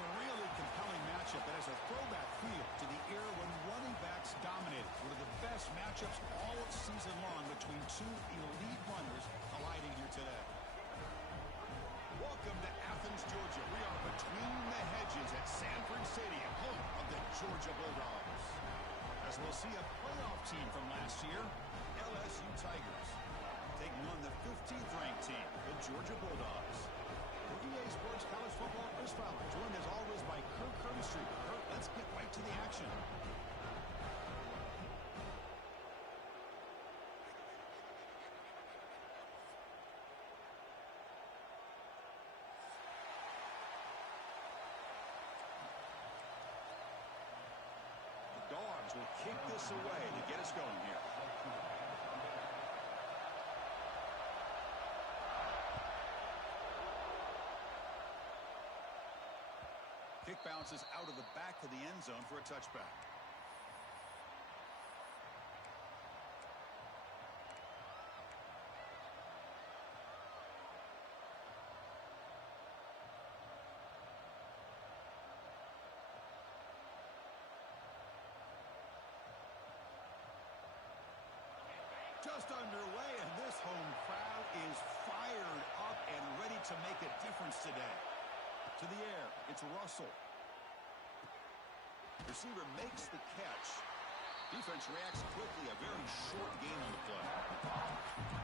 It's a really compelling matchup that has a throwback feel to the era when running backs dominated. One of the best matchups all season long between two elite runners colliding here today. Welcome to Athens, Georgia. We are between the hedges at Sanford Stadium, home of the Georgia Bulldogs. As we'll see a playoff team from last year, LSU Tigers, taking on the 15th ranked team, the Georgia Bulldogs. For EA Sports College Football, Chris Fowler, joined as always by Kirk Curtis. Kirk, let's get right to the action. The Dogs will kick this away to get us going here. Kick bounces out of the back of the end zone for a touchback. Just underway, and this home crowd is fired up and ready to make a difference today. To the air, it's Russell. Receiver makes the catch. Defense reacts quickly, a very short game on the play.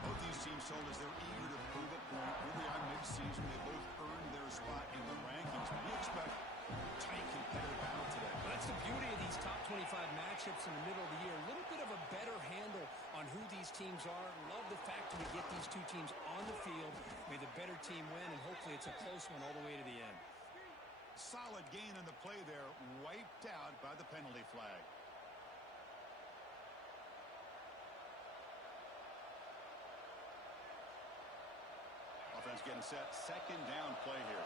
Both these teams told us they're eager to prove a point. Here we are mid-season. They both earned their spot in the rankings. We expect a tight competitive battle today. Well, that's the beauty of these top 25 matchups in the middle of the year. A little bit of a better handle on who these teams are. Love the fact that we get these two teams on the field. May the better team win, and hopefully it's a close one all the way to the end. Solid gain on the play there, wiped out by the penalty flag. Offense getting set, second down play here.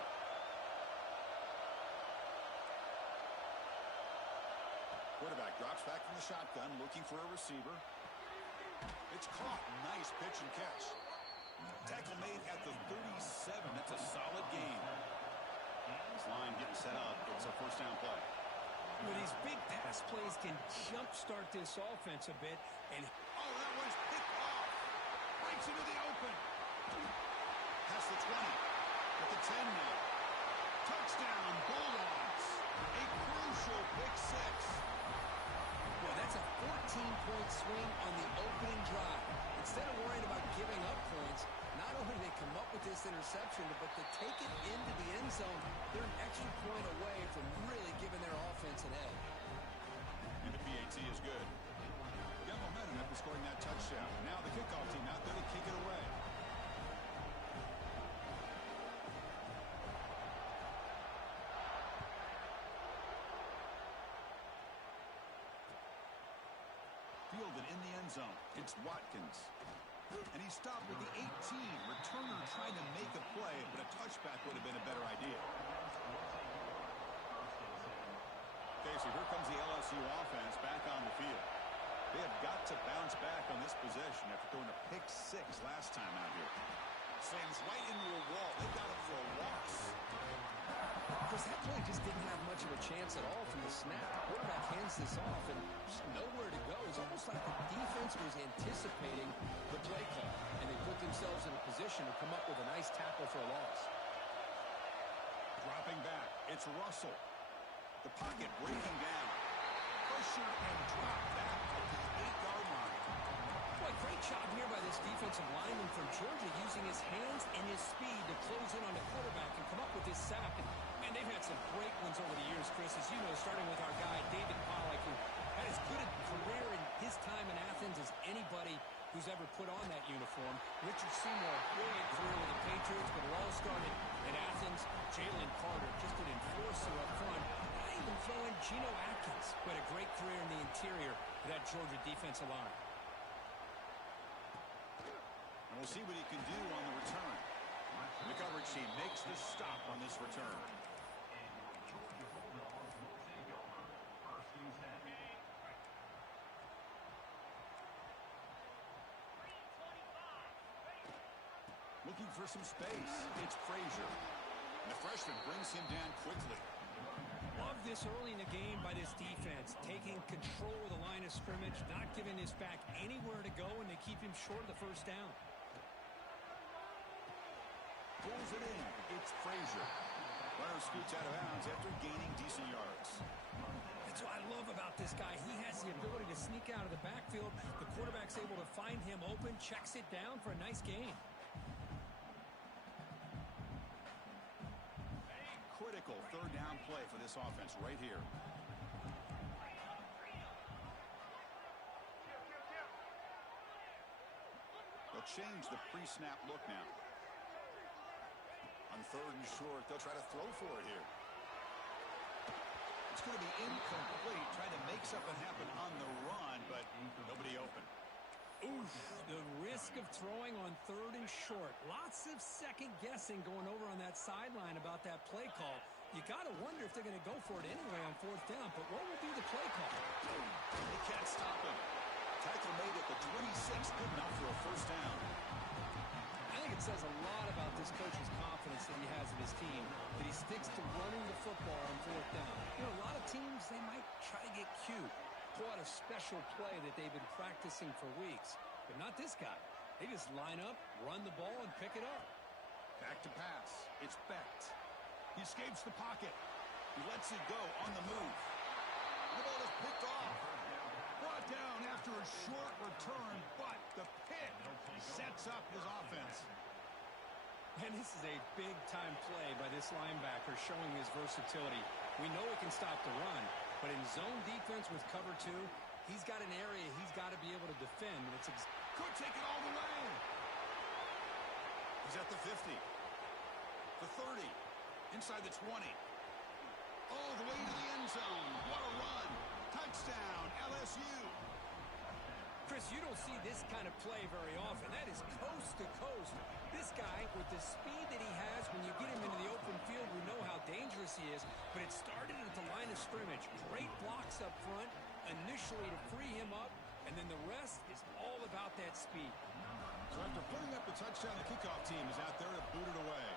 Quarterback drops back from the shotgun, looking for a receiver. It's caught. Nice pitch and catch. Tackle made at the 37. That's a solid gain. This line getting set up. It's a first down play. Well, these big pass plays can jumpstart this offense a bit. And oh, that one's picked off. Breaks into the open. Past the 20. At the 10 now. Touchdown, Bulldogs. A crucial pick six. Well, that's a 14-point swing on the opening drive. Instead of worrying about giving up points, not only do they come up with this interception, but to take it into the end zone, they're an extra point away from really giving their offense an edge. And the PAT is good. Got momentum after scoring that touchdown. Now the kickoff team out there to kick it away. Fielded in the end zone. It's Watkins. And he stopped with the 18. Returner trying to make a play, but a touchback would have been a better idea. Okay, so here comes the LSU offense back on the field. They have got to bounce back on this possession after throwing a pick six last time out here. Slams right into a wall. They got it for a loss. Because that play just didn't have much of a chance at all from the snap. The quarterback hands this off and just nowhere to go. It's almost like the defense was anticipating the play call, and they put themselves in a position to come up with a nice tackle for a loss. Dropping back, it's Russell. The pocket breaking down. Pressure and drop back at the 8-yard line. Boy, great job here by this defensive lineman from Georgia using his hands and his speed to close in on the quarterback and come up with this sack. And they've had some great ones over the years, Chris, as you know, starting with our guy, David Pollack, who had as good a career in his time in Athens as anybody who's ever put on that uniform. Richard Seymour, brilliant career with the Patriots, but it all started in Athens. Jalen Carter, just an enforcer up front. And I even throw in Geno Atkins, who had a great career in the interior of that Georgia defensive line. And we'll see what he can do on the return. The coverage team makes the stop on this return. Looking for some space. It's Frazier. And the freshman brings him down quickly. move this early in the game by this defense, taking control of the line of scrimmage, not giving this back anywhere to go, and they keep him short of the first down. Pulls it in. It's Frazier. Runner scoots out of bounds after gaining decent yards. That's what I love about this guy. He has the ability to sneak out of the backfield. The quarterback's able to find him open, checks it down for a nice gain. Critical third down play for this offense right here. They'll change the pre-snap look now. On third and short, they'll try to throw for it here. It's going to be incomplete, trying to make something happen on the run, but nobody open. Oof, the risk of throwing on third and short. Lots of second guessing going over on that sideline about that play call. You got to wonder if they're going to go for it anyway on fourth down, but what will be the play call? They can't stop him. Tackle made at the 26, good enough for a first down. I think it says a lot about this coach's confidence that he has in his team, that he sticks to running the football on fourth down. You know, a lot of teams, they might try to get cute, pull out a special play that they've been practicing for weeks, but not this guy. They just line up, run the ball, and pick it up. Back to pass. It's Becht. He escapes the pocket. He lets it go on the move. The ball is picked off. Brought down after a short return, but the pick sets up his offense. And this is a big-time play by this linebacker showing his versatility. We know he can stop the run, but in zone defense with cover two, he's got an area he's got to be able to defend. And it's could take it all the way. He's at the 50. The 30. Inside the 20. All the way to the end zone. What a run. Touchdown, LSU. Chris, you don't see this kind of play very often. That is coast to coast. This guy, with the speed that he has, when you get him into the open field, we know how dangerous he is. But it started at the line of scrimmage. Great blocks up front, initially to free him up, and then the rest is all about that speed. So after putting up the touchdown, the kickoff team is out there to boot it away.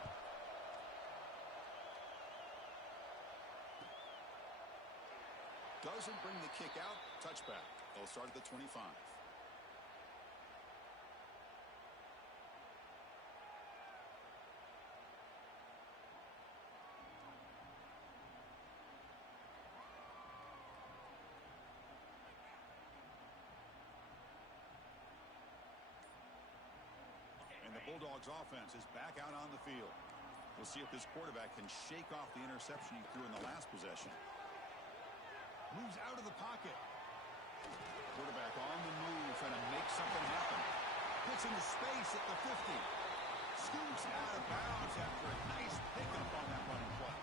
Doesn't bring the kick out. Touchback. They'll start at the 25. And the Bulldogs offense is back out on the field. We'll see if this quarterback can shake off the interception he threw in the last possession. Moves out of the pocket. Quarterback on the move, trying to make something happen. Puts into space at the 50. Scoots out of bounds after a nice pickup on that running play.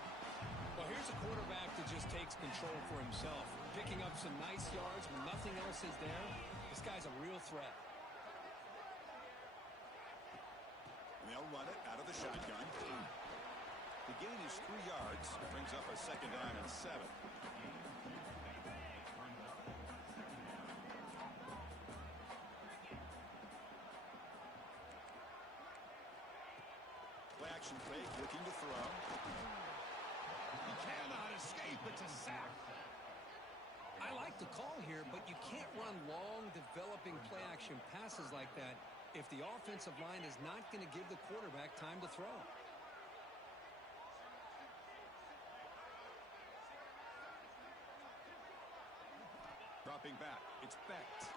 Well, here's a quarterback that just takes control for himself. Picking up some nice yards when nothing else is there. This guy's a real threat. And they'll run it out of the shotgun. The gain is 3 yards. Brings up a second down and 7. Action fake, looking to throw. He cannot escape. It's a sack. I like the call here, but you can't run long, developing play-action passes like that if the offensive line is not going to give the quarterback time to throw. Dropping back, it's Becht.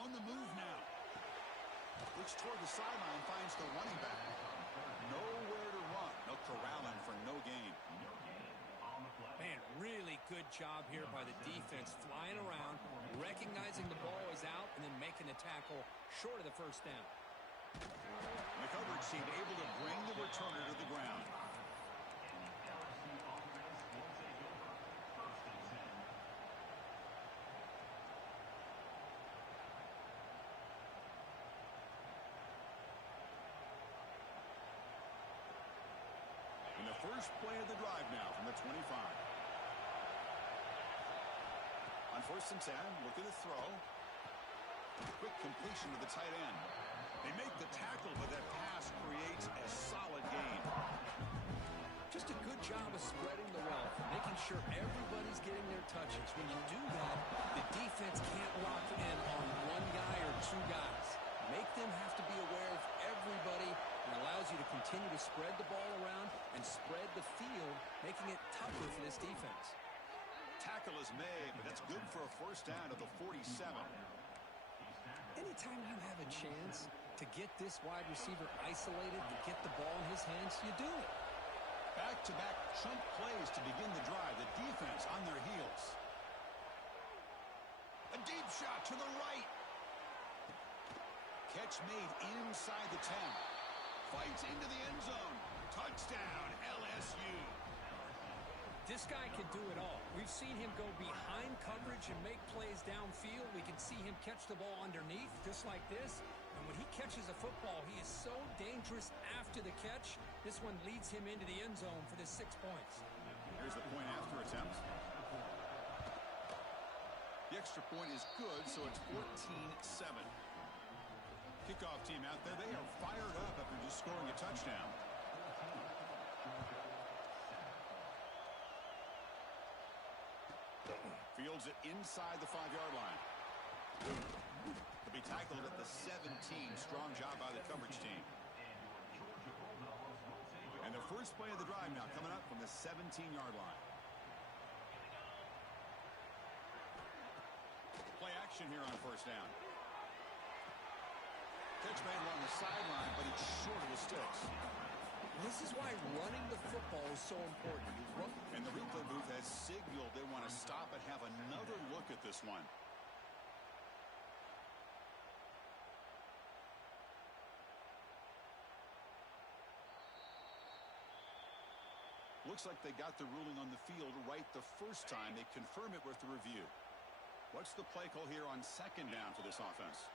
On the move now. Looks toward the sideline, finds the running back. Nowhere to run. No corralling for no gain. Man, really good job here by the defense, flying around, recognizing the ball is out, and then making the tackle short of the first down. The coverage team able to bring the returner to the ground. And the first play of the drive now from the 25. On 1st and 10, look at the throw. Quick completion to the tight end. They make the tackle, but that pass creates a solid gain. Just a good job of spreading the wealth, making extra touches. When you do that, the defense can't lock in on one guy or two guys. Make them have to be aware of everybody, and allows you to continue to spread the ball around and spread the field, making it tougher for this defense. Tackle is made, but that's good for a first down at the 47. Anytime you have a chance to get this wide receiver isolated, to get the ball in his hands, you do it. Back-to-back chunk plays to begin the drive. The defense on their heels. A deep shot to the right. Catch made inside the 10. Fights into the end zone. Touchdown, LSU. This guy can do it all. We've seen him go behind coverage and make plays downfield. We can see him catch the ball underneath, just like this. And when he catches a football, he is so dangerous after the catch. This one leads him into the end zone for the 6 points. Here's the point after attempt. The extra point is good, so it's 14-7. Kickoff team out there, they are fired up after just scoring a touchdown. Fields it inside the 5-yard line. To be tackled at the 17. Strong job by the coverage team. And the first play of the drive now coming up from the 17-yard line. Play action here on first down. Catch made along the sideline, but it's short of the sticks. This is why running the football is so important. And the replay booth has signaled they want to stop and have another look at this one. Looks like they got the ruling on the field right the first time. They confirm it with the review. What's the play call here on second down for this offense?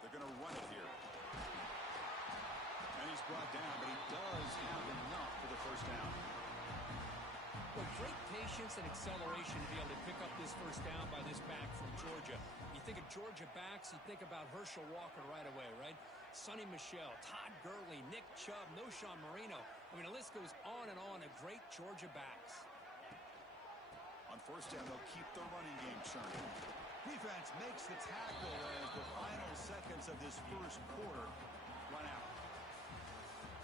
They're going to run it here. And he's brought down, but he does have enough for the first down. Well, great patience and acceleration to be able to pick up this first down by this back from Georgia. You think of Georgia backs, you think about Herschel Walker right away, right? Sonny Michel, Todd Gurley, Nick Chubb, Noshawn Marino. I mean, the list goes on and on of great Georgia backs. On first down, they'll keep the running game churning. Defense makes the tackle as the final seconds of this first quarter run out.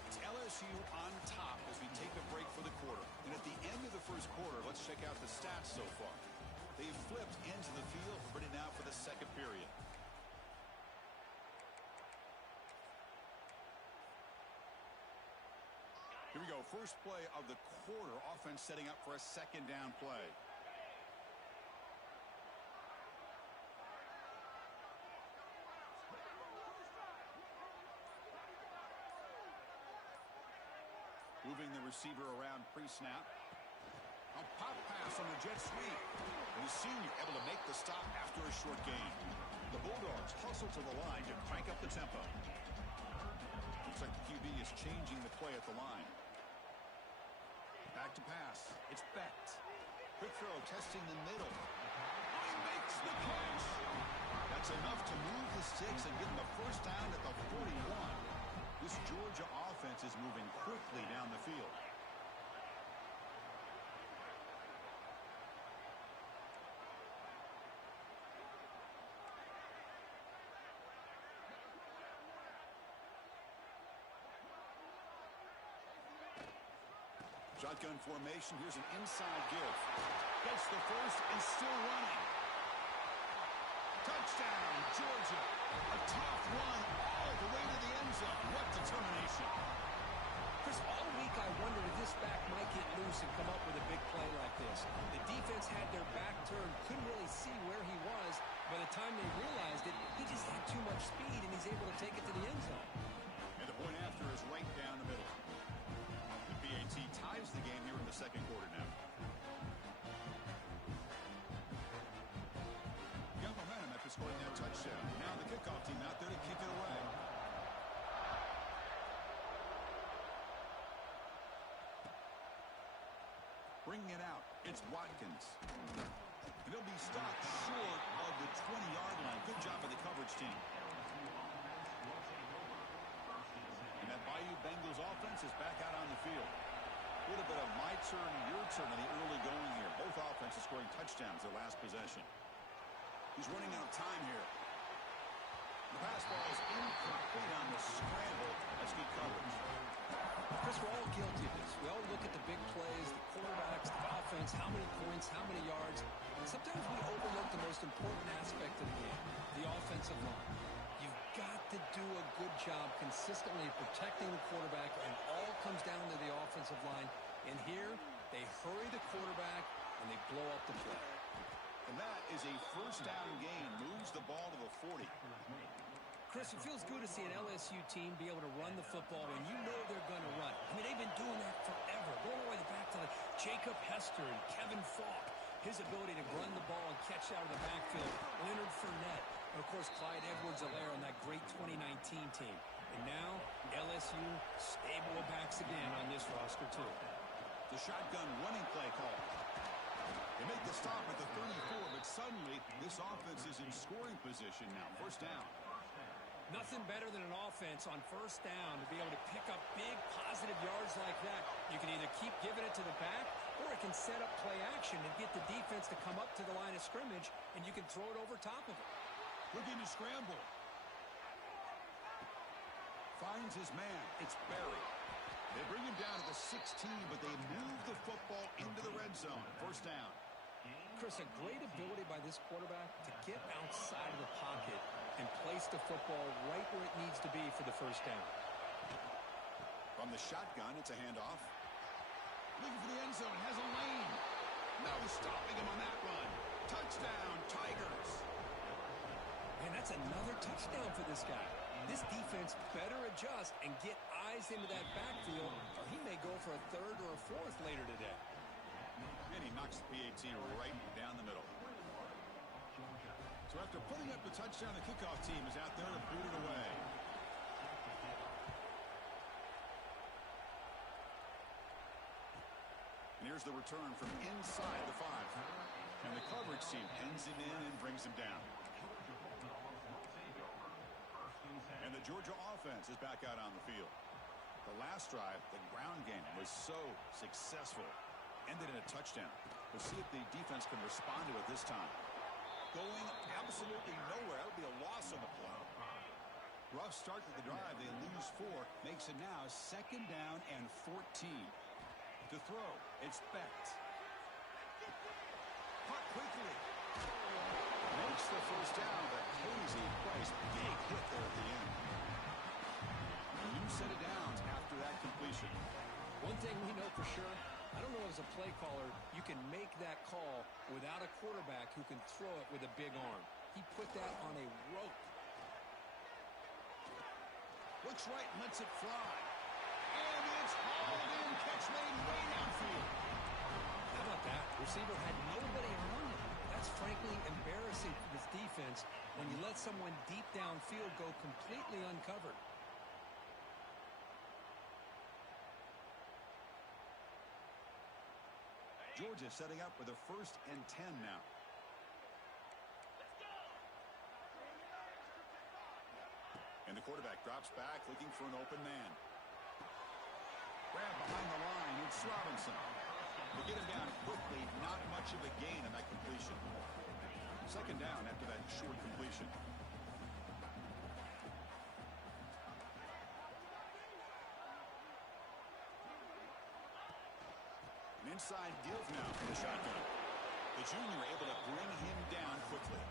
It's LSU on top as we take a break for the quarter. And at the end of the first quarter, let's check out the stats so far. They've flipped into the field, ready now for the second period. Here we go. First play of the quarter. Offense setting up for a second down play. Moving the receiver around pre-snap. A pop pass on the jet sweep. And the senior able to make the stop after a short gain. The Bulldogs hustle to the line to crank up the tempo. Looks like the QB is changing the play at the line. Back to pass. It's Becht. Quick throw, testing the middle. Oh, he makes the catch. That's enough to move the sticks and get him the first down at the 41. This Georgia offense is moving quickly down the field. Shotgun formation. Here's an inside give. Gets the first and still running. Touchdown, Georgia. A tough run all the way to the end zone. What determination. Chris, all week I wondered if this back might get loose and come up with a big play like this. The defense had their back turned, couldn't really see where he was. By the time they realized it, he just had too much speed, and he's able to take it to the end zone. And the point after is right down the middle. The PAT ties the game here in the second quarter now. Got momentum after scoring that touchdown. Now the kickoff team out there to kick it away. Bringing it out, it's Watkins. And he'll be stopped short of the 20-yard line. Good job by the coverage team. And that Bayou Bengals offense is back out on the field. A little bit of my turn, your turn in the early going here. Both offenses scoring touchdowns their last possession. He's running out of time here. The pass ball is incomplete on the scramble. That's good coverage. Chris, we're all guilty of this. We all look at the big plays, the quarterbacks, the offense, how many points, how many yards. And sometimes we overlook the most important aspect of the game, the offensive line. You've got to do a good job consistently protecting the quarterback, and all comes down to the offensive line. And here, they hurry the quarterback, and they blow up the play. And that is a first down gain. Moves the ball to the 40. Chris, it feels good to see an LSU team be able to run the football when you know they're going to run. I mean, they've been doing that forever. Going all the way back to Jacob Hester and Kevin Falk. His ability to run the ball and catch out of the backfield. Leonard Fournette. And, of course, Clyde Edwards-Helaire on that great 2019 team. And now, LSU stable of backs again on this roster, too. The shotgun running play call. They make the stop at the 34, but suddenly this offense is in scoring position now. First down. Nothing better than an offense on first down to be able to pick up big positive yards like that. You can either keep giving it to the back, or it can set up play action and get the defense to come up to the line of scrimmage, and you can throw it over top of it. Looking to scramble. Finds his man. It's Barry. They bring him down to the 16, but they move the football into the red zone. First down. Chris, a great ability by this quarterback to get outside of the pocket and place the football right where it needs to be for the first down. From the shotgun, it's a handoff. Looking for the end zone. Has a lane. No stopping him on that run. Touchdown, Tigers. And that's another touchdown for this guy. This defense better adjust and get eyes into that backfield, or he may go for a third or a fourth later today. And he knocks the PAT right down the middle. So after putting up the touchdown, the kickoff team is out there to boot it away. And here's the return from inside the 5. And the coverage team pins him in and brings him down. And the Georgia offense is back out on the field. The last drive, the ground game was so successful. Ended in a touchdown. We'll see if the defense can respond to it this time. Going absolutely nowhere. That would be a loss on the play. Rough start to the drive. They lose 4. Makes it now second down and 14. To throw, it's Becht. Caught quickly. Makes the first down, but Casey Price, big hit there at the end. A new set of downs after that completion. One thing we know for sure, I don't know as a play caller, you can make that call without a quarterback who can throw it with a big arm. He put that on a rope. Looks right, lets it fly. And it's hauled in, catch made way downfield. How about that? Receiver had nobody around him. That's frankly embarrassing for this defense when you let someone deep downfield go completely uncovered. Georgia setting up with a 1st and 10 now. And the quarterback drops back looking for an open man. Grab behind the line. It's Robinson. They get him down quickly. Not much of a gain on that completion. Second down after that short completion. An inside give now from the shotgun. The junior able to bring him down quickly.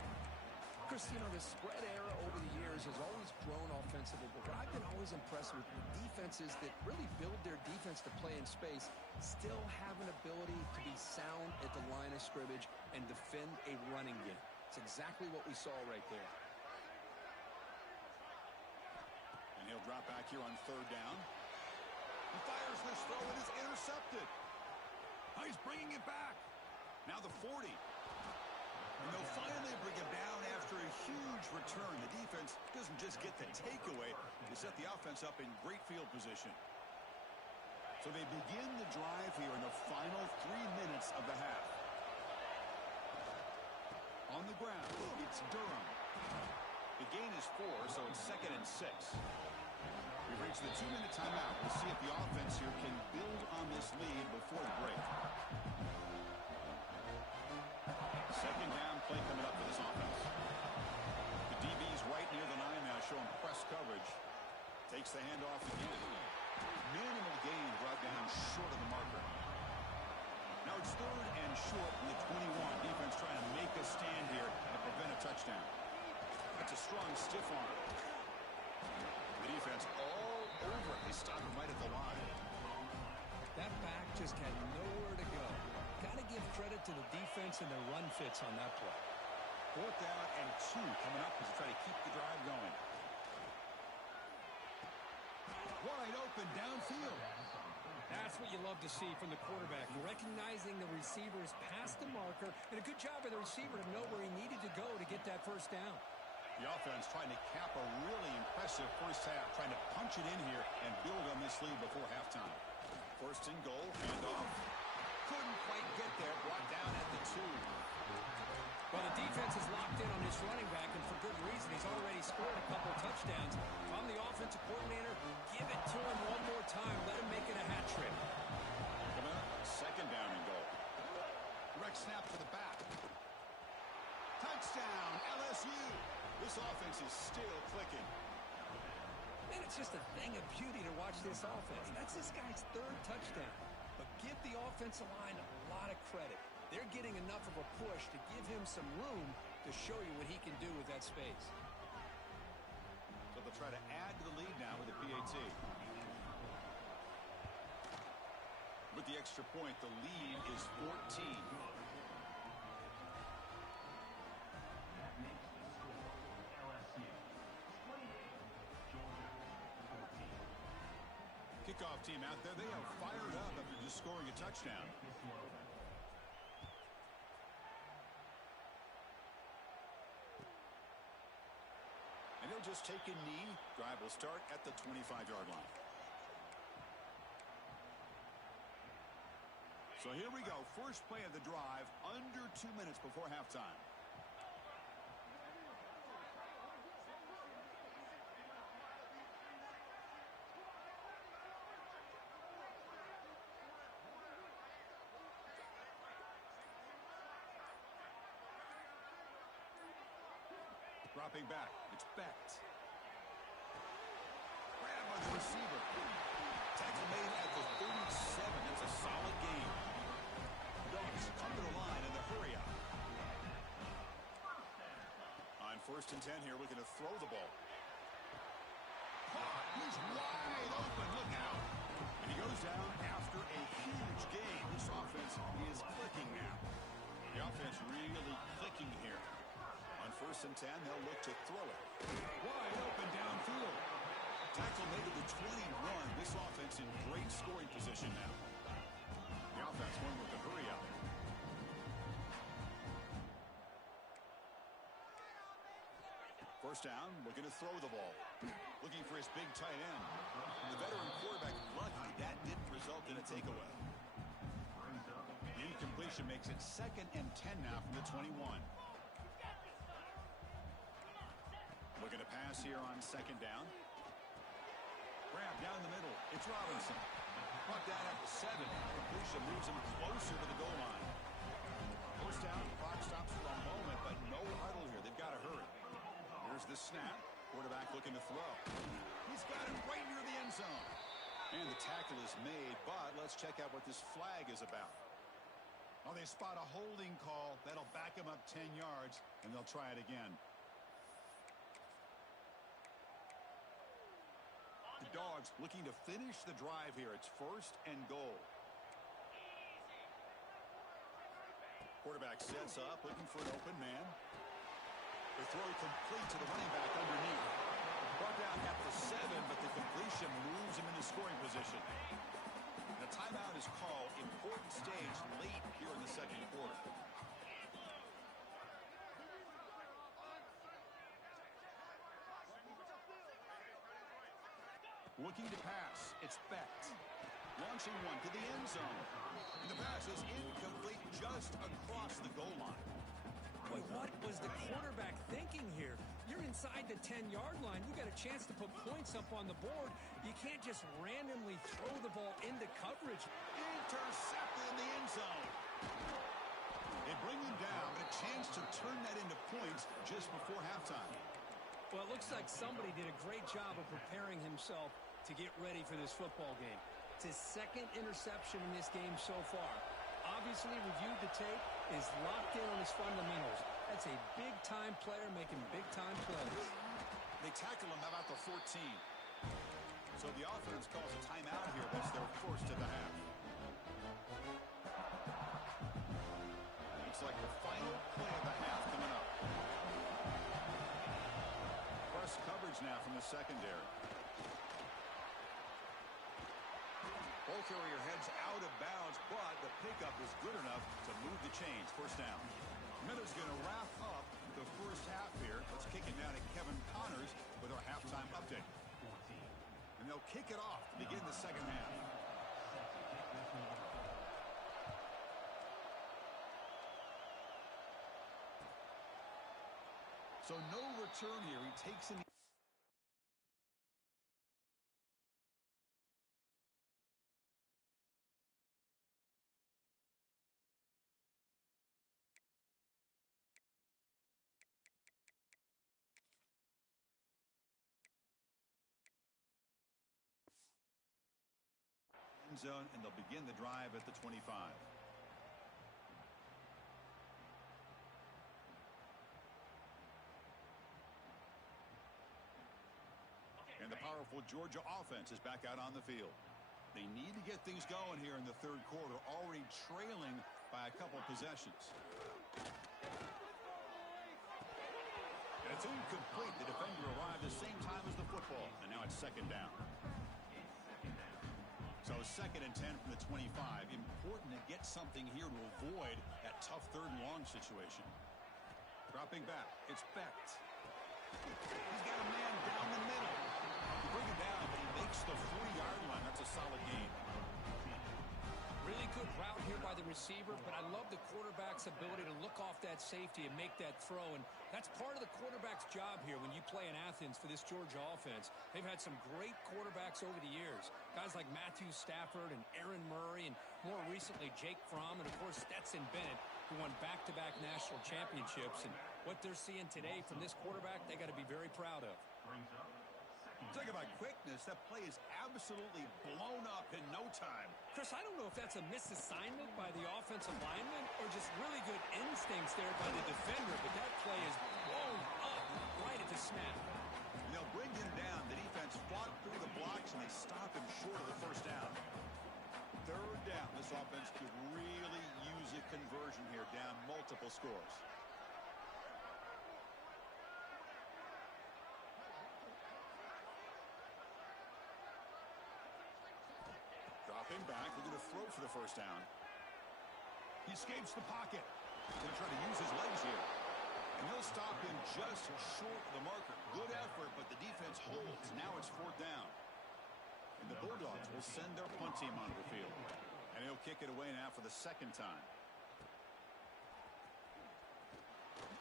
Chris, you know, the spread era over the years has always grown offensively, but what I've been always impressed with defenses that really build their defense to play in space still have an ability to be sound at the line of scrimmage and defend a running game. It's exactly what we saw right there. And he'll drop back here on 3rd down. He fires this throw and is intercepted. Now he's bringing it back. Now the 40. And they'll finally bring him down after a huge return. The defense doesn't just get the takeaway. They set the offense up in great field position. So they begin the drive here in the final 3 minutes of the half. On the ground, it's Durham. The gain is 4, so it's 2nd and 6. We've reached the 2-minute timeout. We'll see if the offense here can build on this lead before the break. Second down play coming up for this offense. The DB's right near the 9 now, showing press coverage. Takes the handoff again. Minimal gain brought down short of the marker. Now it's 3rd and short from the 21. Defense trying to make a stand here and prevent a touchdown. That's a strong stiff arm. The defense all over it. They stop him right at the line. That back just had nowhere to go. Got to give credit to the defense and their run fits on that play. 4th down and 2 coming up as they try to keep the drive going. Wide open downfield. That's what you love to see from the quarterback, recognizing the receiver's past the marker, and a good job by the receiver to know where he needed to go to get that first down. The offense trying to cap a really impressive first half, trying to punch it in here and build on this lead before halftime. 1st and goal, handoff. Couldn't quite get there, brought down at the 2. Well, the defense is locked in on this running back, and for good reason. He's already scored a couple touchdowns. If I'm the offensive coordinator, give it to him one more time. Let him make it a hat trick. Coming up, 2nd down and goal. Direct snap to the back. Touchdown, LSU. This offense is still clicking. And it's just a thing of beauty to watch this offense. That's this guy's 3rd touchdown. But give the offensive line a lot of credit. They're getting enough of a push to give him some room to show you what he can do with that space. So they'll try to add to the lead now with the PAT. With the extra point, the lead is 14. Kickoff team out there. They are fired up after just scoring a touchdown. And they'll just take a knee. Drive will start at the 25-yard line. So here we go. First play of the drive, under 2 minutes before halftime. Dropping back. It's Becht. Grab by the receiver. Tackle made at the 37. That's a solid gain. Dogs come to the line in the hurry up. On 1st and 10 here, looking to throw the ball. Caught. He's wide open. Look out. And he goes down after a huge gain. This offense is clicking now. The offense really clicking here. On 1st and 10, they'll look to throw it. Wide open downfield. Tackle made to the 21. This offense in great scoring position now. The offense going with the hurry up. First down, looking to throw the ball. Looking for his big tight end. The veteran quarterback lucky that didn't result in a takeaway. The incompletion makes it 2nd and 10 now from the 21. Looking to pass here on 2nd down. Grab down the middle. It's Robinson. Brought down at the 7. Completion moves him closer to the goal line. First down, clock stops for a moment, but no huddle here. They've got to hurry. Here's the snap. Quarterback looking to throw. He's got it right near the end zone. And the tackle is made, but let's check out what this flag is about. Oh, they spot a holding call. That'll back him up 10 yards, and they'll try it again. The Dogs looking to finish the drive here. It's 1st and goal. Quarterback sets up, looking for an open man. The throw complete to the running back underneath. Brought down at the 7, but the completion moves him into scoring position. The timeout is called. Important stage late here in the 2nd quarter. Looking to pass. It's Becht. Launching one to the end zone. And the pass is incomplete just across the goal line. Boy, what was the quarterback thinking here? You're inside the 10-yard line. You got a chance to put points up on the board. You can't just randomly throw the ball into coverage. Intercepted in the end zone. They bring him down, a chance to turn that into points just before halftime. Well, it looks like somebody did a great job of preparing himself to get ready for this football game. It's his second interception in this game so far. Obviously reviewed the tape, is locked in on his fundamentals. That's a big-time player making big-time plays. They tackle him about the 14. So the offense calls a timeout here. That's their first of the half. It's like the final play of the half coming up. Press coverage now from the secondary. Ball carrier heads out of bounds, but the pickup is good enough to move the chains. First down. Miller's going to wrap up the first half here. Let's kick it down to Kevin Connors with our halftime update. And they'll kick it off to begin the second half. So no return here. He takes in. Zone, and they'll begin the drive at the 25. And the powerful Georgia offense is back out on the field. They need to get things going here in the third quarter, already trailing by a couple possessions. And it's incomplete. The defender arrived the same time as the football, and now it's second down. So second and 10 from the 25. Important to get something here to avoid that tough third and long situation. Dropping back. It's Becht. He's got a man down the middle. You bring him down, but he makes the 40-yard line. That's a solid gain. Really good route here by the receiver, but I love the quarterback's ability to look off that safety and make that throw. And that's part of the quarterback's job here when you play in Athens for this Georgia offense. They've had some great quarterbacks over the years. Guys like Matthew Stafford and Aaron Murray, and more recently Jake Fromm, and of course Stetson Bennett, who won back-to-back national championships. And what they're seeing today from this quarterback, they got to be very proud of. Talk about quickness. That play is absolutely blown up in no time. Chris, I don't know if that's a misassignment by the offensive lineman or just really good instincts there by the defender, but that play is blown up right at the snap. They'll bring him down. The defense fought through the blocks, and they stop him short of the first down. Third down. This offense could really use a conversion here, down multiple scores. Dropping back, looking to throw for the first down. He escapes the pocket. Going to try to use his legs here. And he'll stop him just short of the marker. Good effort, but the defense holds. Now it's fourth down. And the Bulldogs will send their punt team onto the field. And he'll kick it away now for the second time.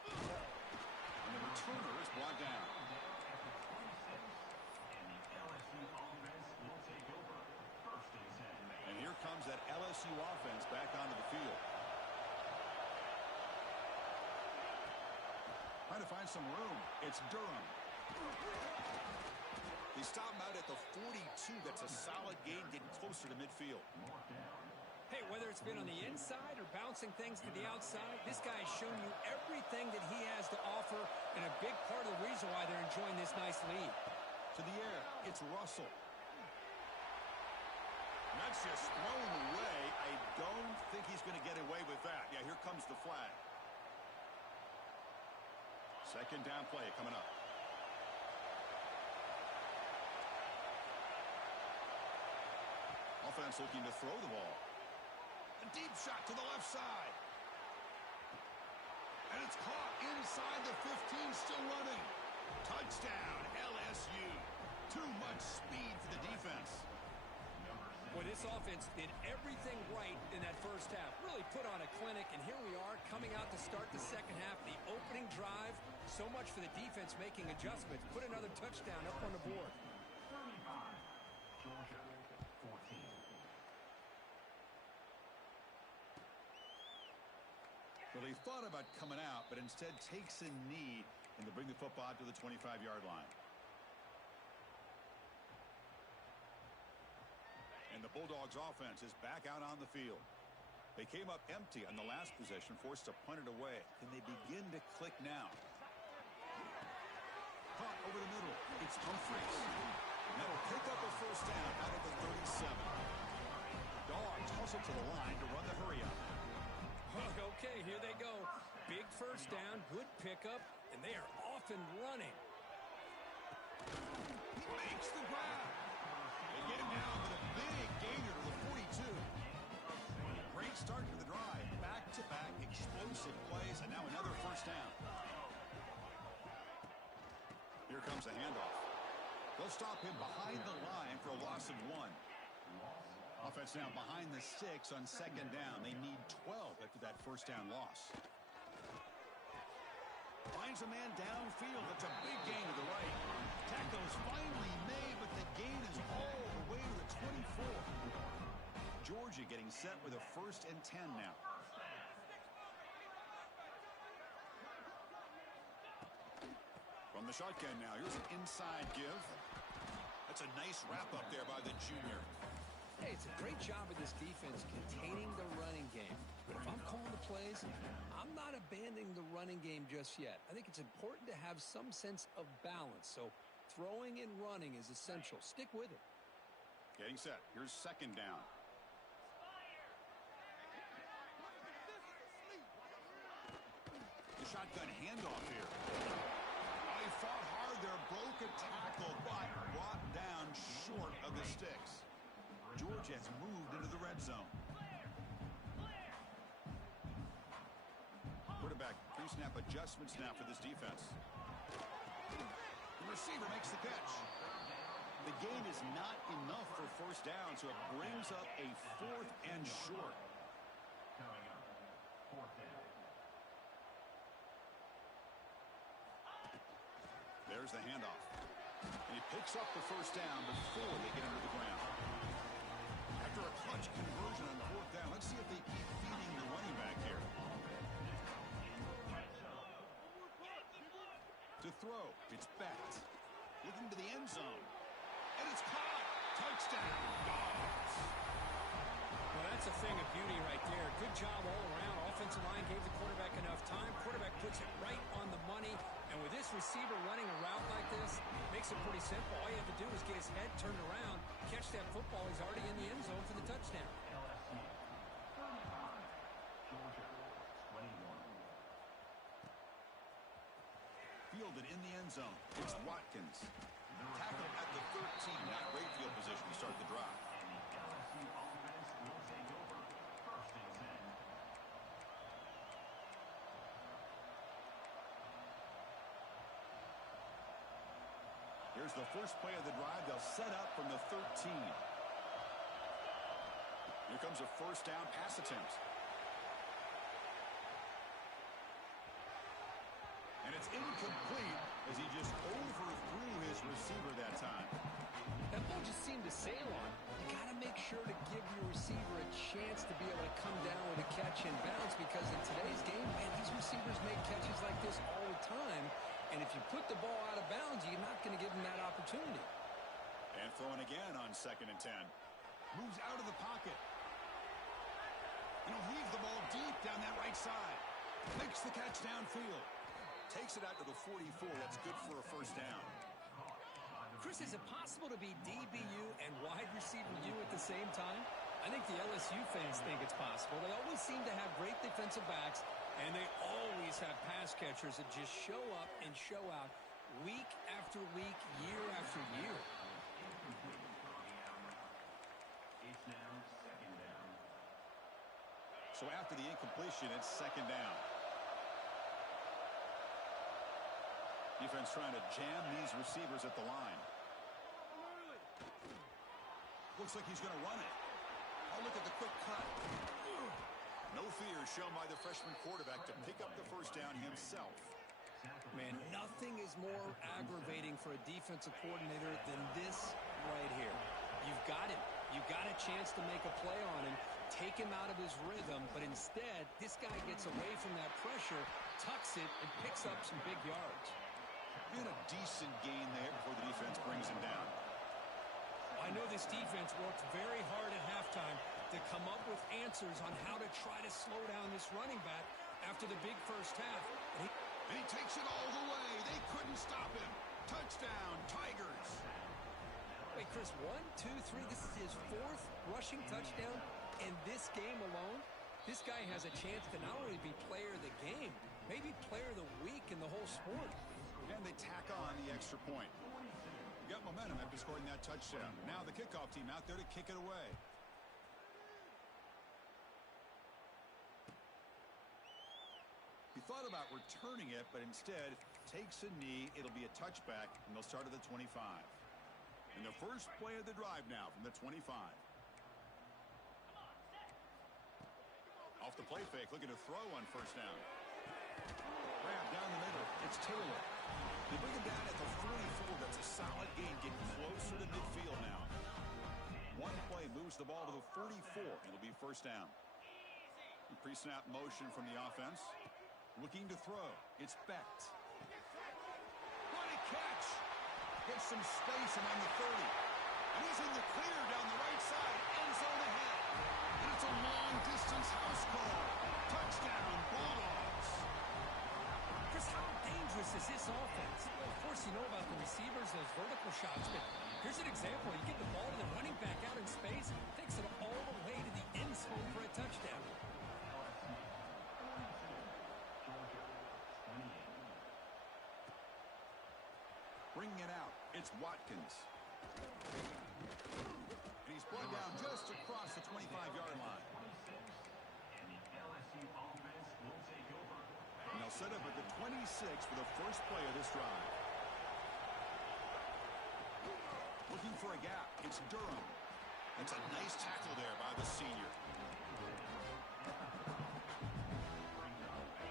And the returner is brought down. And here comes that LSU offense back onto the field. Trying to find some room. It's Durham. They stop him out at the 42. That's a solid gain, getting closer to midfield. Hey, whether it's been on the inside or bouncing things to the outside, this guy has shown you everything that he has to offer, and a big part of the reason why they're enjoying this nice lead. To the air, it's Russell. That's just thrown away. I don't think he's going to get away with that. Yeah, here comes the flag. Second down play coming up. Offense looking to throw the ball. A deep shot to the left side. And it's caught inside the 15, still running. Touchdown, LSU. Too much speed for the defense. Well, this This offense did everything right in that first half. Really put on a clinic, and here we are coming out to start the second half. The opening drive, so much for the defense making adjustments. Put another touchdown up on the board. 35, Georgia 14. Well, he thought about coming out, but instead takes a knee and to bring the football out to the 25-yard line. And the Bulldogs offense is back out on the field. They came up empty on the last possession, forced to punt it away. Can they begin to click now? Caught over the middle. It's Humphries. That'll pick up a first down out of the 37. Dogs hustle to the line to run the hurry up. Okay, here they go. Big first down, good pickup, and they are off and running. He makes the grab. They get him down with a big gainer to the 42. Great start to the drive. Back-to-back explosive plays, and now another first down. Here comes the handoff. They'll stop him behind the line for a loss of 1. Offense now behind the 6 on second down. They need 12 after that first down loss. Finds a man downfield. That's a big gain to the right. Tackle is finally made, but the gain is all the way to the 24. Georgia getting set with a 1st and 10 now. From the shotgun now. Here's an inside give. That's a nice wrap up there by the junior. Hey, it's a great job of this defense containing the running game. But if I'm calling the plays, I'm not abandoning the running game just yet. I think it's important to have some sense of balance. So throwing and running is essential. Stick with it. Getting set. Here's second down. The shotgun handoff here. He fought hard there, broke a tackle, but brought down short of the sticks. Georgia has moved into the red zone. Quarterback pre-snap adjustments now for this defense. The receiver makes the catch. The gain is not enough for first down, so it brings up a 4th and short. Coming up, 4th down. There's the handoff. And he picks up the first down before they get him to the ground. After a clutch conversion on 4th down, let's see if they keep feeding the running back here. To throw, it's Becht. Looking to the end zone. And it's caught. Touchdown, Dogs. Well, that's a thing of beauty right there. Good job all around. Offensive line gave the quarterback enough time. Quarterback puts it right on the money. And with this receiver running a route like this, makes it pretty simple. All you have to do is get his head turned around, catch that football. He's already in the end zone for the touchdown. LSU 35, Georgia 21. Fielded in the end zone. It's Watkins. Tackled at the 13. Not great field position to start the drive. And the LSU offense will take over 1st and 10. Here's the first play of the drive. They'll set up from the 13. Here comes a first down pass attempt. And it's incomplete as he just overthrew his receiver that time. That ball just seemed to sail on. You got to make sure to give your receiver a chance to be able to come down with a catch and bounce, because in today's game, man, these receivers make catches like this all the time. And if you put the ball out of bounds, you're not going to give them that opportunity. And throwing again on 2nd and 10. Moves out of the pocket. And he'll heave the ball deep down that right side. Makes the catch downfield. Takes it out to the 44. That's good for a first down. Chris, is it possible to be DBU and wide receiver U at the same time? I think the LSU fans think it's possible. They always seem to have great defensive backs, and they always have pass catchers that just show up and show out week after week, year after year. It's now 2nd down. So after the incompletion, it's 2nd down. Defense trying to jam these receivers at the line. Looks like he's going to run it. Oh, look at the quick cut. No fear shown by the freshman quarterback to pick up the first down himself. Man, nothing is more aggravating for a defensive coordinator than this right here. You've got him. You've got a chance to make a play on him, take him out of his rhythm, but instead, this guy gets away from that pressure, tucks it, and picks up some big yards. And a decent gain there before the defense brings him down. I know this defense worked very hard at halftime to come up with answers on how to try to slow down this running back after the big first half. And he takes it all the way. They couldn't stop him. Touchdown, Tigers. Wait, Chris, 1, 2, 3. This is his 4th rushing touchdown in this game alone. This guy has a chance to not only be player of the game, maybe player of the week in the whole sport. And they tack on the extra point. Got momentum after scoring that touchdown. Now the kickoff team out there to kick it away. He thought about returning it, but instead takes a knee. It'll be a touchback, and they'll start at the 25. And the first play of the drive now from the 25. Off the play fake, looking to throw on first down. Grab down the middle. It's Taylor. They bring him down at the 44. That's a solid gain, getting closer to midfield now. One play moves the ball to the 44. It'll be first down. Pre-snap motion from the offense. Looking to throw. It's Becht. What a catch! Gets some space among the 30. And he's in the clear down the right side. End zone ahead. And it's a long-distance house call. Touchdown, Bulldogs. Chris, how dangerous is this offense? Well, of course, you know about the receivers, those vertical shots, but here's an example. You get the ball to the running back out in space, takes it all the way to the end zone for a touchdown. Bringing it out, it's Watkins. And he's brought down just across the 25-yard line. And they'll set up at the 26 for the first play of this drive. Looking for a gap, it's Durham. That's a nice tackle there by the senior.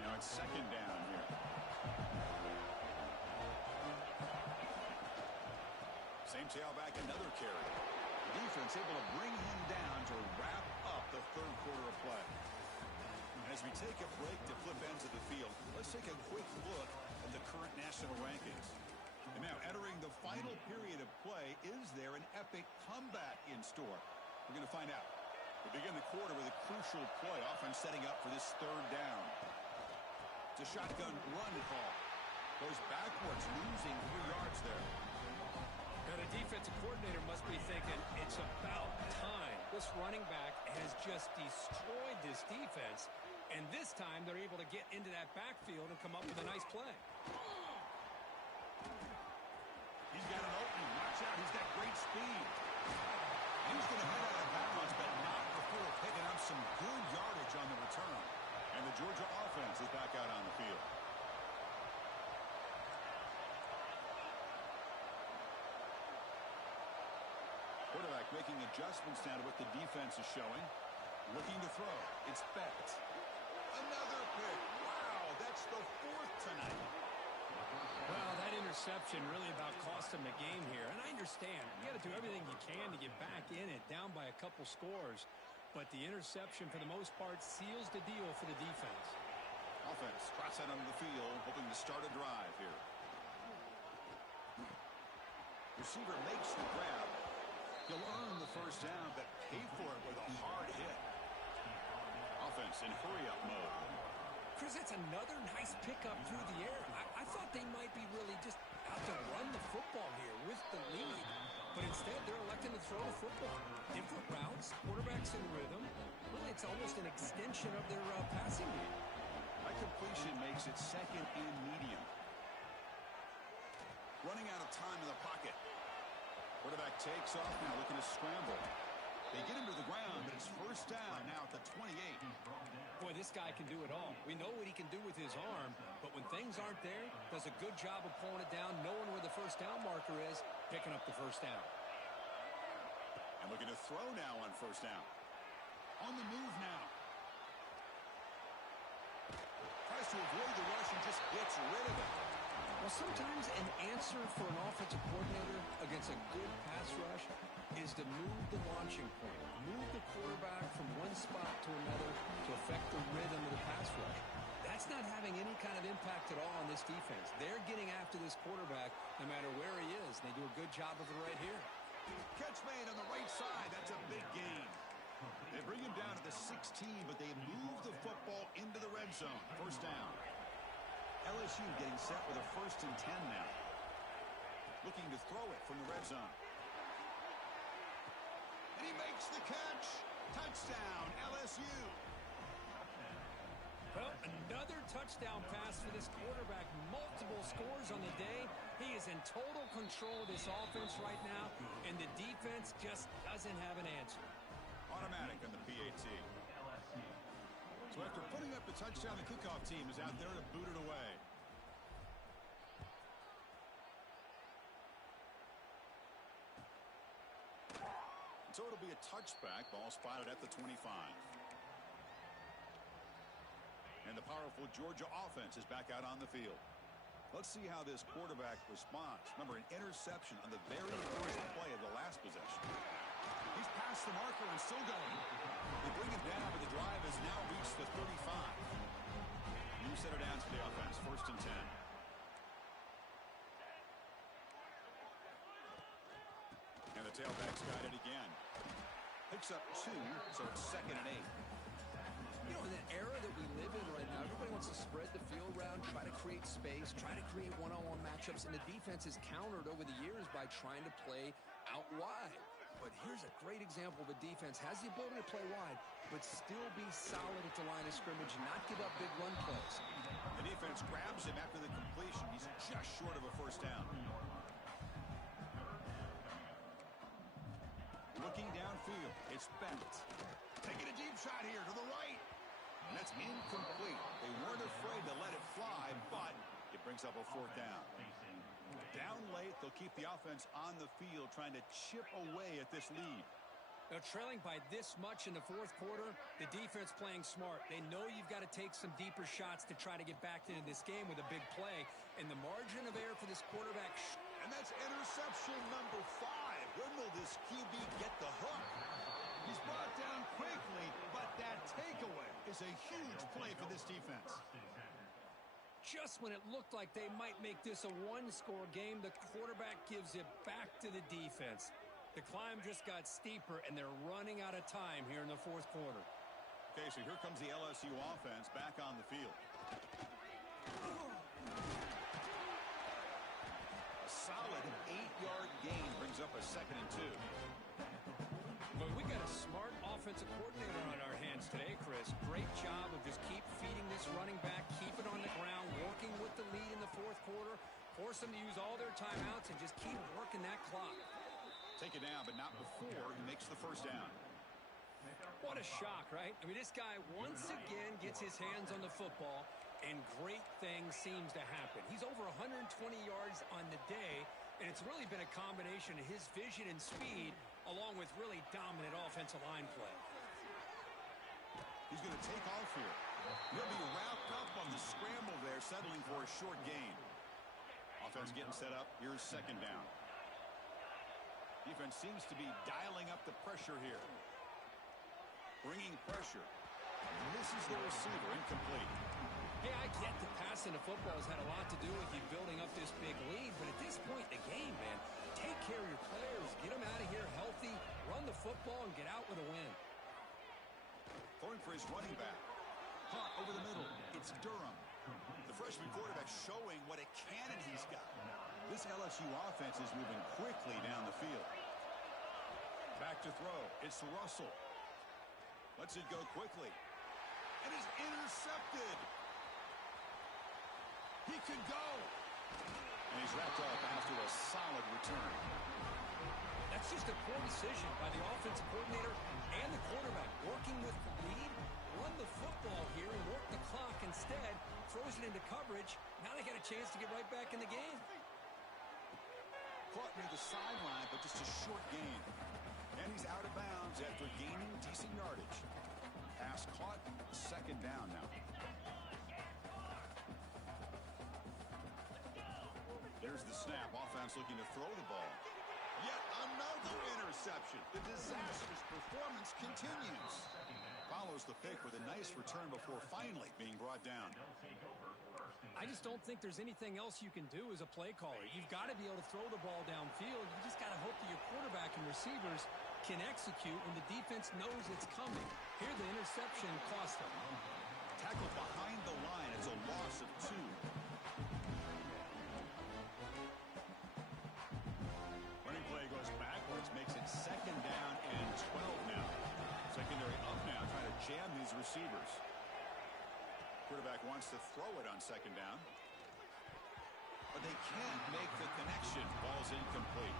Now it's second down here. Same tailback, another carry. The defense able to bring him down to wrap up the third quarter of play. And as we take a break to flip ends of the field, let's take a quick look at the current national rankings. And now entering the final period of play, is there an epic comeback in store? We're going to find out. We begin the quarter with a crucial play, often setting up for this third down. It's a shotgun run call. Goes backwards, losing 3 yards there. Now, the defensive coordinator must be thinking, it's about time. This running back has just destroyed this defense, and this time they're able to get into that backfield and come up with a nice play. He's got an opening. Watch out. He's got great speed. He's going to head out of bounds, but not before picking up some good yardage on the return. And the Georgia offense is back out on the field. Quarterback making adjustments now to what the defense is showing. Looking to throw. It's Becht. Another pick. Wow, that's the 4th tonight. Well, that interception really about cost him the game here. And I understand. You got to do everything you can to get back in it, down by a couple scores. But the interception, for the most part, seals the deal for the defense. Offense cross out onto the field, hoping to start a drive here. Receiver makes the grab. He'll earn the first down, but pay for it with a hard hit. Offense in hurry-up mode. Chris, that's another nice pickup through the air. I thought they might be really just out to run the football here with the lead. But instead, they're electing to throw the football. Different routes, quarterbacks in rhythm. Really, it's almost an extension of their passing game. That completion makes it second and medium. Running out of time in the pocket. Quarterback takes off now, looking to scramble. They get him to the ground, but it's first down now at the 28. Boy, this guy can do it all. We know what he can do with his arm, but when things aren't there, does a good job of pulling it down, knowing where the first down marker is, picking up the first down. And looking to throw now on first down. On the move now. Tries to avoid the rush and just gets rid of it. Well, sometimes an answer for an offensive coordinator against a good pass rush is to move the launching point, move the quarterback from one spot to another to affect the rhythm of the pass rush. That's not having any kind of impact at all on this defense. They're getting after this quarterback no matter where he is. They do a good job of it right here. Catch made on the right side. That's a big gain. They bring him down to the 16, but they move the football into the red zone. First down. LSU getting set with a 1st and 10 now. Looking to throw it from the red zone. And he makes the catch. Touchdown, LSU. Well, another touchdown pass for this quarterback. Multiple scores on the day. He is in total control of this offense right now, and the defense just doesn't have an answer. Automatic on the PAT. So after putting up the touchdown, the kickoff team is out there to boot it away. So it'll be a touchback. Ball spotted at the 25. And the powerful Georgia offense is back out on the field. Let's see how this quarterback responds. Remember, an interception on the very first play of the last possession. He's past the marker and still going. They bring it down, but the drive has now reached the 35. New set of downs for the offense. 1st and 10. And the tailback's got it again. Picks up 2, so it's 2nd and 8. You know, in the era that we live in right now, everybody wants to spread the field around, try to create space, try to create one-on-one matchups, and the defense is countered over the years by trying to play out wide. But here's a great example of a defense has the ability to play wide, but still be solid at the line of scrimmage, not give up big run plays. The defense grabs him after the completion. He's just short of a 1st down. Looking downfield, it's Bennett. Taking a deep shot here to the right. And that's incomplete. They weren't afraid to let it fly, but it brings up a 4th down. Down late, they'll keep the offense on the field trying to chip away at this lead. Now, trailing by this much in the 4th quarter, the defense playing smart. They know you've got to take some deeper shots to try to get back into this game with a big play. And the margin of error for this quarterback. And that's interception number 5. When will this QB get the hook? He's brought down quickly, but that takeaway is a huge play for this defense. Just when it looked like they might make this a one-score game, the quarterback gives it back to the defense. The climb just got steeper, and they're running out of time here in the 4th quarter. Okay, so here comes the LSU offense back on the field. A solid 8-yard gain brings up a 2nd and 2. Well, we got a smart offensive coordinator on our hands today, Chris. Great job of just keep feeding this running back, keep it on the ground, working with the lead in the 4th quarter, force them to use all their timeouts, and just keep working that clock. Take it down, but not before he makes the 1st down. What a shock, right? I mean, this guy once again gets his hands on the football, and great things seems to happen. He's over 120 yards on the day, and it's really been a combination of his vision and speed along with really dominant offensive line play. He's going to take off here. He'll be wrapped up on the scramble there, settling for a short gain. Offense getting set up. Here's 2nd down. Defense seems to be dialing up the pressure here. Bringing pressure. Misses the receiver. Incomplete. Hey, I get that passing the football has had a lot to do with you building up this big lead, but at this point in the game, man, take care of your players, get them out of here healthy, run the football, and get out with a win. Throwing for his running back. Caught over the middle. It's Durham. The freshman quarterback showing what a cannon he's got. This LSU offense is moving quickly down the field. Back to throw. It's Russell. Lets it go quickly. And is intercepted. He could go. And he's wrapped up after a solid return. That's just a poor decision by the offensive coordinator and the quarterback. Working with the lead, run the football here and work the clock instead. Throws it into coverage. Now they got a chance to get right back in the game. Caught near the sideline, but just a short gain. And he's out of bounds after gaining decent yardage. second down now. Here's the snap. Offense looking to throw the ball. Yet another interception. The disastrous performance continues. Follows the pick with a nice return before finally being brought down. I just don't think there's anything else you can do as a play caller. You've got to be able to throw the ball downfield. You just got to hope that your quarterback and receivers can execute when the defense knows it's coming. Here, the interception cost them. Tackled behind the line. It's a loss of 2. Running play goes backwards, makes it second down and 12 now. Secondary up now, trying to jam these receivers. Quarterback wants to throw it on second down. But they can't make the connection. Ball's incomplete.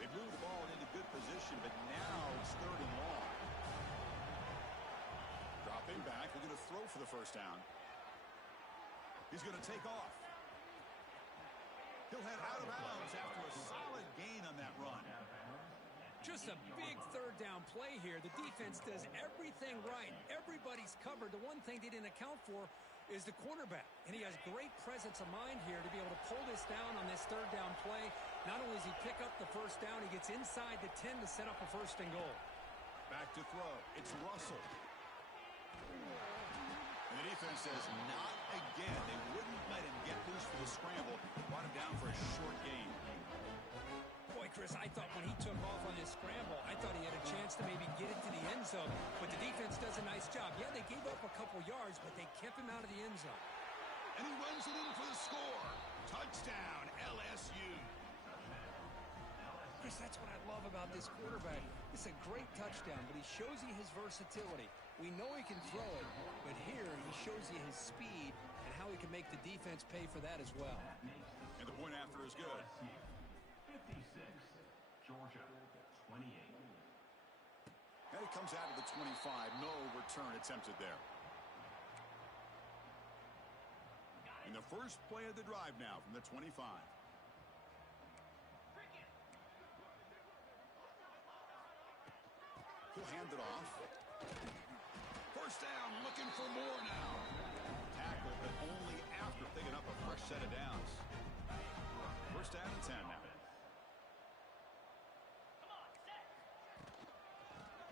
They move the ball into good position, but now it's 3rd and long. Dropping back, they're going to throw for the first down. He's going to take off. He'll head out of bounds after a solid gain on that run. Just a big 3rd down play here. The defense does everything right. Everybody's covered. The one thing they didn't account for is the quarterback. And he has great presence of mind here to be able to pull this down on this 3rd down play. Not only does he pick up the first down, he gets inside the 10 to set up a 1st and goal. Back to throw. It's Russell. And the defense says not again. They wouldn't let him get loose for the scramble. Brought him down for a short gain. Boy, Chris, I thought when he took off on his scramble, I thought he had a chance to maybe get it to the end zone. But the defense does a nice job. Yeah, they gave up a couple yards, but they kept him out of the end zone. And he runs it in for the score. Touchdown, LSU. Chris, that's what I love about this quarterback. It's a great touchdown, but he shows you his versatility. We know he can throw it, but here he shows you his speed and how he can make the defense pay for that as well. And the point after is good. 56, Georgia, 28. And he comes out of the 25. No return attempted there. In the first play of the drive now from the 25. He'll hand it off. First down, looking for more now. Tackle, but only after picking up a fresh set of downs. First down and 10 now.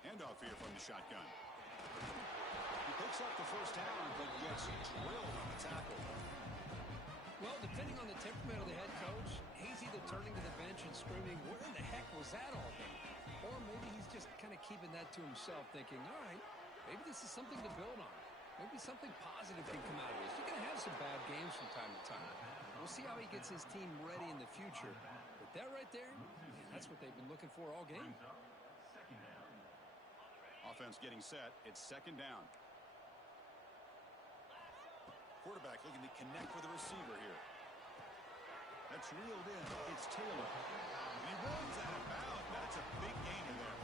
Handoff here from the shotgun. He picks up the first down, but gets drilled on the tackle. Well, depending on the temperament of the head coach, he's either turning to the bench and screaming, where in the heck was that all day? Or maybe he's just kind of keeping that to himself, thinking, all right, maybe this is something to build on. Maybe something positive can come out of this. You're going to have some bad games from time to time. We'll see how he gets his team ready in the future. But that right there, that's what they've been looking for all game. Offense getting set. It's second down. Quarterback looking to connect with the receiver here. That's reeled in. It's Taylor. And he runs out of bounds. That's a big gain in there.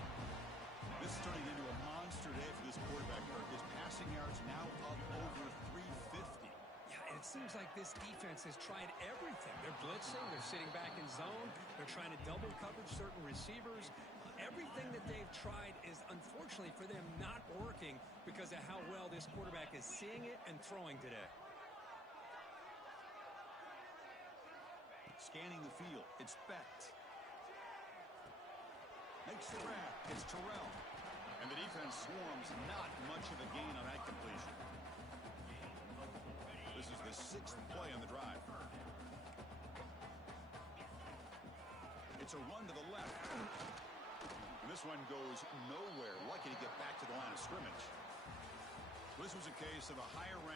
This is turning into a monster day for this quarterback. His passing yards now up over 350. Yeah, and it seems like this defense has tried everything. They're blitzing. They're sitting back in zone. They're trying to double coverage certain receivers. Everything that they've tried is, unfortunately for them, not working because of how well this quarterback is seeing it and throwing today. Scanning the field. It's Becht. Makes the grab. It's Terrell. And the defense swarms. Not much of a gain on that completion. This is the 6th play on the drive. It's a run to the left. And this one goes nowhere. Lucky to get back to the line of scrimmage. This was a case of a higher rank.